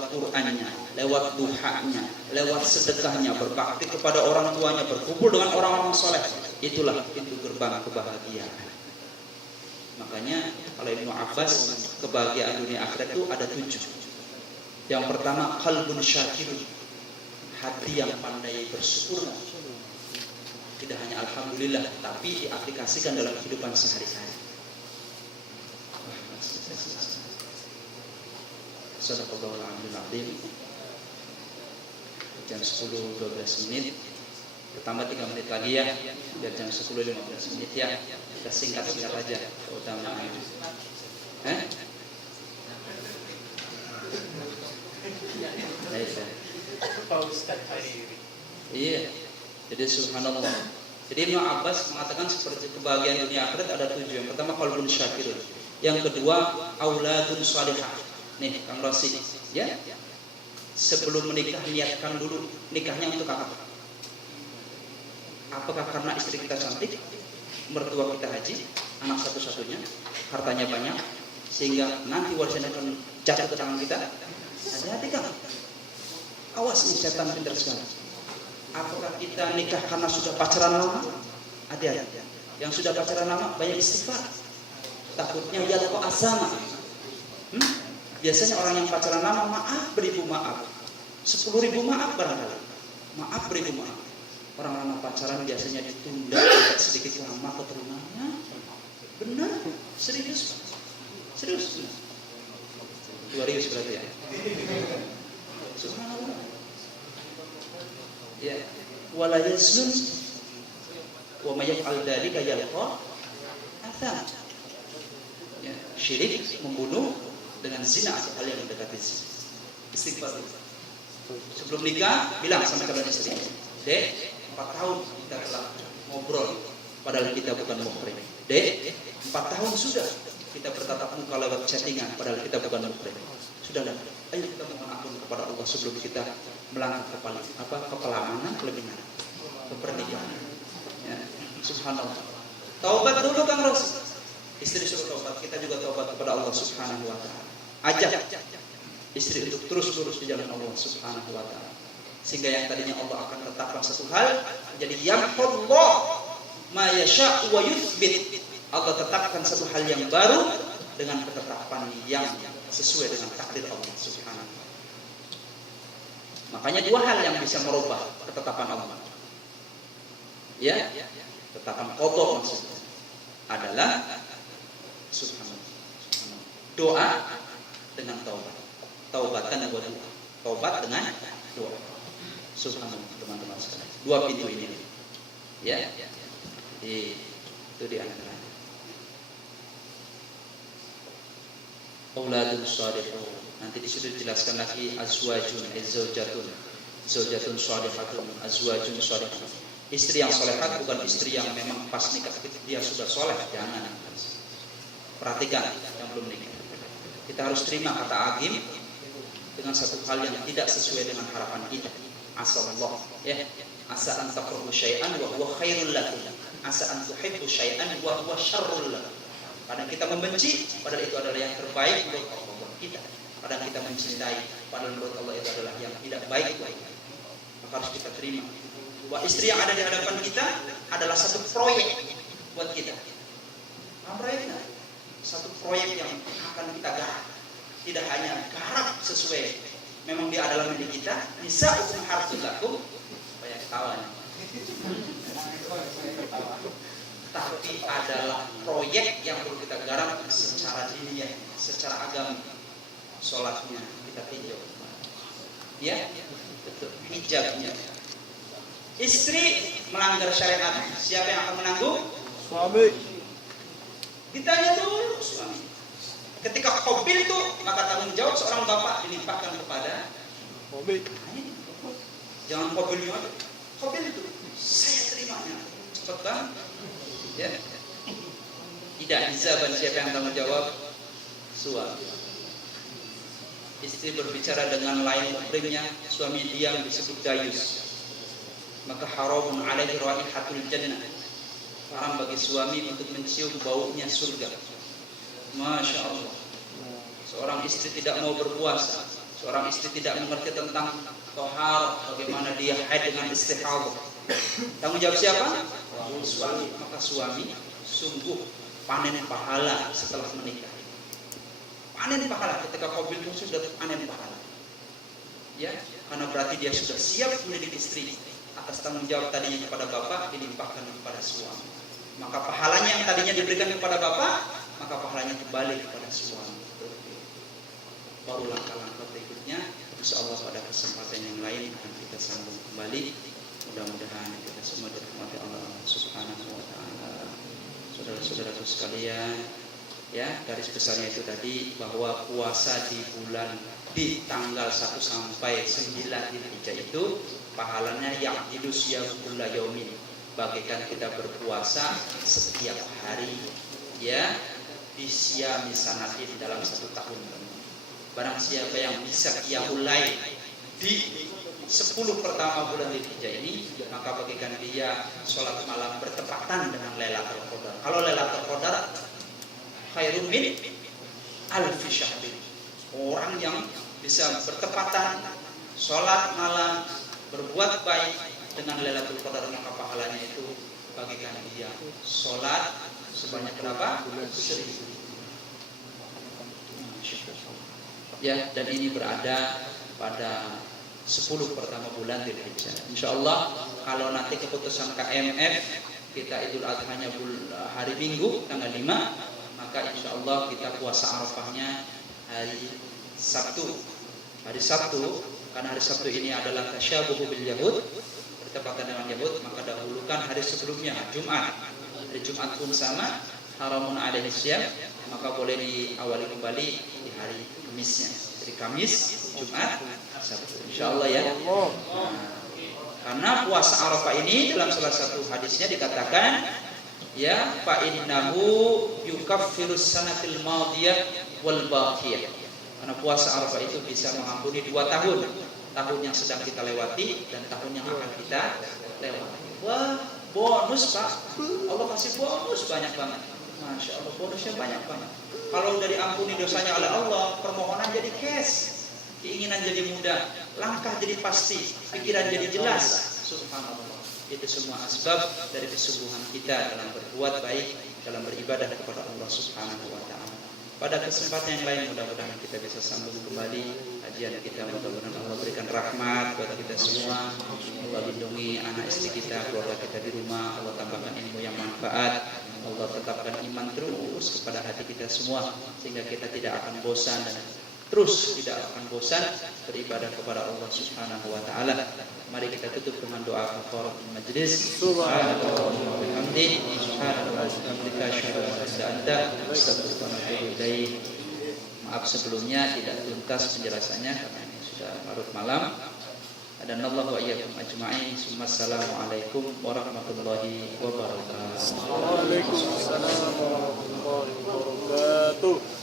lewat Qur'annya, lewat duhanya, lewat sedekahnya, berbakti kepada orang tuanya, berkumpul dengan orang-orang soleh. Itulah pintu gerbang kebahagiaan. Makanya kalau Ibnu Abbas, kebahagiaan dunia akhirat itu ada 7. Yang pertama, qalbun syakirun, hati yang pandai bersyukur. Tidak hanya alhamdulillah, tapi diaplikasikan dalam kehidupan sehari-hari. Sadaqallahul azim. Jam 10.12 menit. Pertama 3 menit lagi ya. Biar jam 10.15 menit ya. Kita singkat-singkat aja keutamaannya. Iya. Jadi subhanallah. Jadi Ibnu Abbas mengatakan seperti kebahagiaan dunia akhirat ada 7. Yang pertama qalbun syakirun. Yang kedua auladun salihah. Nih Kang Rosi, ya. Sebelum menikah niatkan dulu nikahnya untuk apa? Apakah karena istri kita cantik, mertua kita haji, anak satu-satunya, hartanya banyak, sehingga nanti warisannya akan jatuh ke tangan kita? Hati-hati Kang. Awas nih setan pintar sekali. Apakah kita nikah karena sudah pacaran lama? Hati-hati. Yang sudah pacaran lama banyak istighfar. Takutnya yalqa asama. Biasanya orang yang pacaran lama maaf beribu maaf. 10.000 maaf barangkali. Maaf beribu maaf. Orang lama pacaran biasanya ditunda sedikit lama keturunannya. Benar? Serius? Serius? 200 berarti ya. Subhanallah. Ya, wala yazun wa may yaf'al dzalika yalqa atham. Ya, syirik, membunuh dengan zina atau hal yang mendekati zina. Istighfar. Sebelum nikah bilang sama calon istri, "Dek, 4 tahun kita telah ngobrol padahal kita bukan muhrim. Dek, 4 tahun sudah kita bertatap muka lewat chattingan padahal kita bukan muhrim. Sudahlah, ayo kita mohon ampun kepada Allah sebelum kita melangkah ke pelamanan lebih lanjut, ke pernikahan." Ya, subhanallah. Taubat dulu Kang Ros. Istri suruh taubat, kita juga taubat kepada Allah Subhanahu wa taala. Ajak istri untuk terus-terus di jalan Allah Subhanahu wa taala. Sehingga yang tadinya Allah akan tetapkan satu hal menjadi yamhullah ma yasha' wa yuthbit. Allah tetapkan satu hal yang baru dengan ketetapan yang sesuai dengan takdir Allah Subhanahu wa taala. Makanya 2 hal yang bisa merubah ketetapan Allah. Ya, ketetapan qada maksudnya adalah subhanallah. Doa dengan taubat. Taubatan wa doa. Taubat dengan doa. Subhanallah teman-teman sekalian. 2 pintu ini. Ya. Itu di antara. Auladun salihun. Nanti disitu dijelaskan lagi azwajun, zaujatun shalihatun, azwajun shalihatun. Istri yang solehah bukan istri yang memang pas nikah dia sudah soleh, jangan. Perhatikan yang belum nikah. Kita harus terima kata Agim dengan satu hal yang tidak sesuai dengan harapan kita. Asallallahu, ya. Asa an takrahu syai'an wa huwa khairul lakum. Asa an tuhibbu syai'an wa huwa syarrul lakum. Kadang kita membenci, padahal itu adalah yang terbaik untuk Allah kita. Kadang kita mencintai, padahal menurut Allah itu adalah yang tidak baik buat kita. Maka harus kita terima. Bahwa istri yang ada di hadapan kita adalah satu proyek buat kita. Apa proyeknya? Satu proyek yang akan kita garap. Tidak hanya garap sesuai, memang dia adalah milik kita. Nisa'ukum harthul lakum. Banyak ketawa nih. Tapi adalah proyek yang perlu kita garap secara diniyah, secara agama. Sholatnya kita tinjau, ya, betul. Hijabnya. Istri melanggar syariat, siapa yang akan menanggung? Suami. Ditanya dulu suami. Ketika qabil itu, maka tanggung jawab seorang bapak dilimpahkan kepada Suami. Jangan qabilnya, qabil itu saya terimanya cepat banget. Ya. Tidak hizaban, siapa yang tanggung jawab? Suami. Istri berbicara dengan lain muhrimnya, suami diam disebut dayus. Maka haramun alaihi raihatul jannah. Haram bagi suami untuk mencium baunya surga. Masya Allah. Seorang istri tidak mau berpuasa, Seorang istri tidak mengerti tentang tohar, bagaimana dia haid dengan istihadah. Tanggung jawab siapa? Suami. Maka suami sungguh panen pahala setelah menikah. Panen pahala ketika qabil sudah panen pahala. Ya, karena berarti dia sudah siap mendidik istri. Atas tanggung jawab tadinya kepada bapak dilimpahkan kepada suami. Maka pahalanya yang tadinya diberikan kepada bapak, maka pahalanya kembali kepada suami. Baru langkah-langkah berikutnya, insyaallah pada kesempatan yang lain akan kita sambung kembali. Mudah-mudahan kita semua dirahmati Allah Subhanahu wa taala. Saudara-saudaraku sekalian, ya, garis besarnya itu tadi bahwa puasa di tanggal 1 sampai 9 Dzulhijjah itu pahalanya ya'dilu siyamu yaumin, bagaikan kita berpuasa setiap hari, ya, di siyami sanatin dalam 1 tahun. Barang siapa yang bisa qiyamul lail di 10 pertama bulan Dzulhijjah ini, maka bagikan dia sholat malam bertepatan dengan Lailatul Qadar. Kalau Lailatul Qadar khairun min alfi syahrin. Orang yang bisa bertepatan sholat malam, berbuat baik dengan Lailatul Qadar, maka pahalanya itu bagikan dia sholat sebanyak berapa? 1000. Ya, dan ini berada pada 10 pertama bulan Dzulhijjah. Insyaallah kalau nanti keputusan KMF kita Idul Adhanya hari Minggu tanggal 5, maka insyaallah kita puasa Arafahnya hari Sabtu. Hari Sabtu, karena hari Sabtu ini adalah tasyabuhu bil Yahud, bertepatan dengan Yahud, maka dahulukan hari sebelumnya, Jumat. Hari Jumat pun sama, haramun alaihi syam, maka boleh diawali kembali di hari Kamisnya. Jadi Kamis, Jumat, Sabtu. Insyaallah ya. Nah, karena puasa Arafah ini dalam salah satu hadisnya dikatakan, ya, fa innahu yukaffirus sanatil madiyah wal baqiyah. Karena puasa Arafah itu bisa mengampuni 2 tahun. Tahun yang sedang kita lewati dan tahun yang akan kita lewati. Wah, bonus Pak. Allah kasih bonus banyak banget. Masya Allah, bonusnya banyak banget. Kalau udah diampuni dosanya oleh Allah, permohonan jadi cash, keinginan jadi mudah, langkah jadi pasti, pikiran jadi jelas. Subhanallah. Itu semua asbab dari kesungguhan kita dalam berbuat baik, dalam beribadah kepada Allah Subhanahu wa taala. Pada kesempatan yang lain mudah-mudahan kita bisa sambung kembali kajian kita. Mudah-mudahan Allah berikan rahmat buat kita semua. Allah lindungi anak istri kita, keluarga kita di rumah. Allah tambahkan ilmu yang manfaat. Allah tetapkan iman terus kepada hati kita semua, sehingga kita tidak akan bosan dan terus tidak akan bosan beribadah kepada Allah Subhanahu wa taala. Mari kita tutup dengan doa kafaratul majlis. Subhanallah wa bihamdihi, subhanallah wa bihamdika, asyhadu an la ilaha illa anta, astaghfiruka wa atubu ilaik. Maaf sebelumnya tidak tuntas penjelasannya karena ini sudah larut malam. Adanallahu wa iyyakum ajma'in. Assalamualaikum warahmatullahi wabarakatuh. Waalaikumsalam warahmatullahi wabarakatuh.